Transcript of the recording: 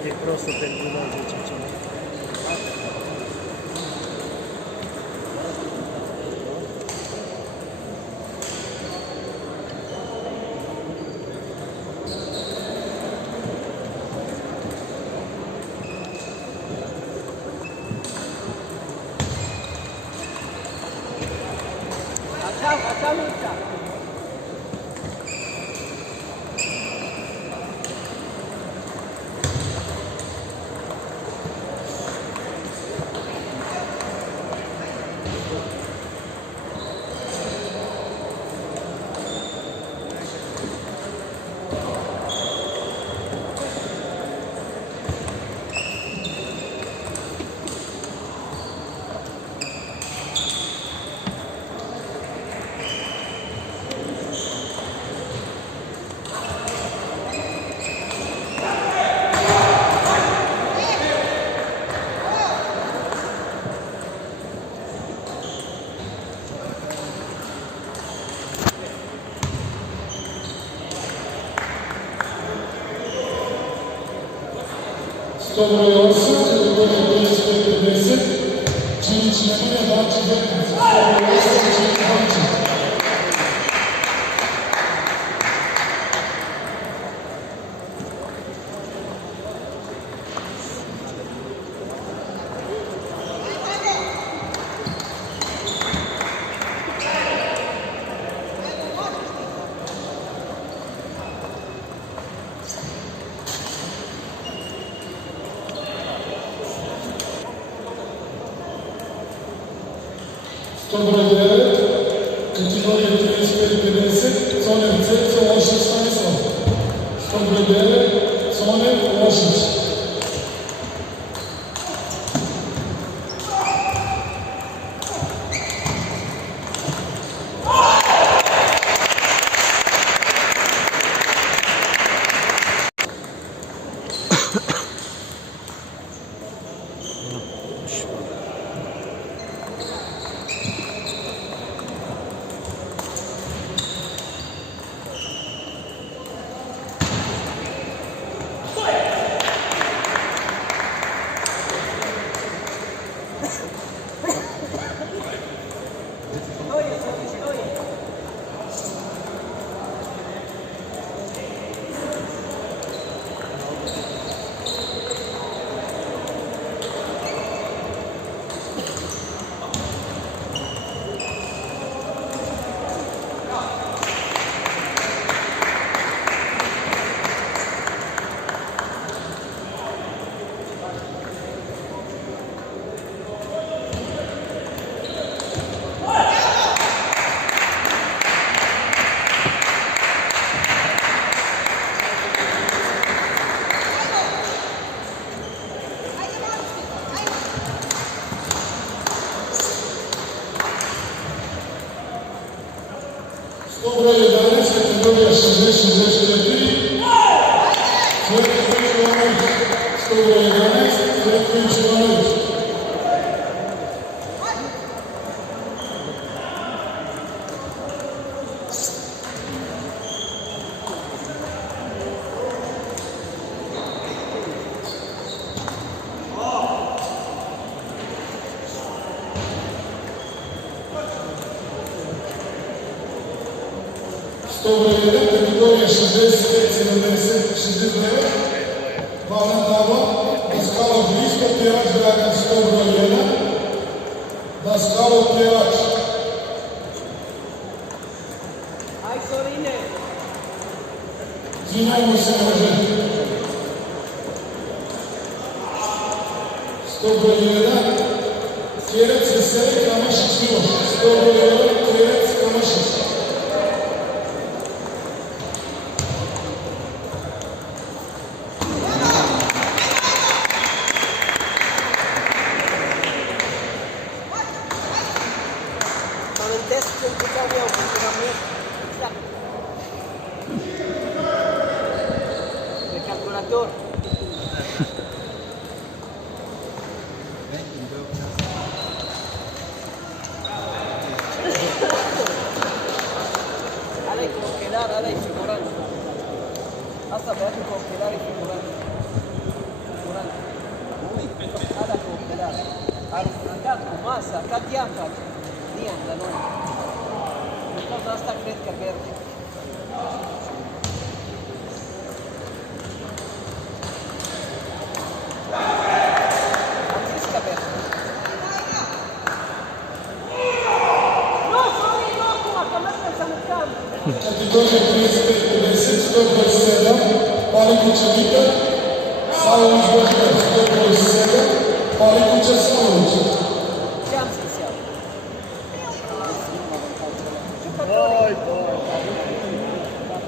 che è grosso per il ciccio. Facciamo il ciao. Доброго острова, доброго десять, Чинич Немоя, Бачи Бекница. Доброго острова, Чинич Бачи. Добрый день, категория 35-50, Сонев Цецо, Лошич Станислав. Добрый день, Сонев, Лошич. Доброго 11, категория 60-64. Светлый Иванович. Доброго 11, Светлый Иванович. Добрый день, категория 60-70, 69. Вален Таба, Даскалов Христо Певач, Драган Доброго Лена. Даскалов Певач. Ай, Сорине. Извиняемся, уважаемые. Доброго Лена. Терец, Сесей, Камашич, Милош. Доброго Лена, Терец, Камашич. El calculador. Dale, congelar, dale, figurar. Hasta ver congelar y figurar. Dar Dian face. Dian, dar noi. Din cauza asta cred că merge. Am zis că merge. Nu, Sorin, nu acum, că merge să mâncăm. Categoria 310, 127, Palicu Celică, Saulici Bășcan, 127, Palicu Cesaulici. Ce am zis eu? Oi,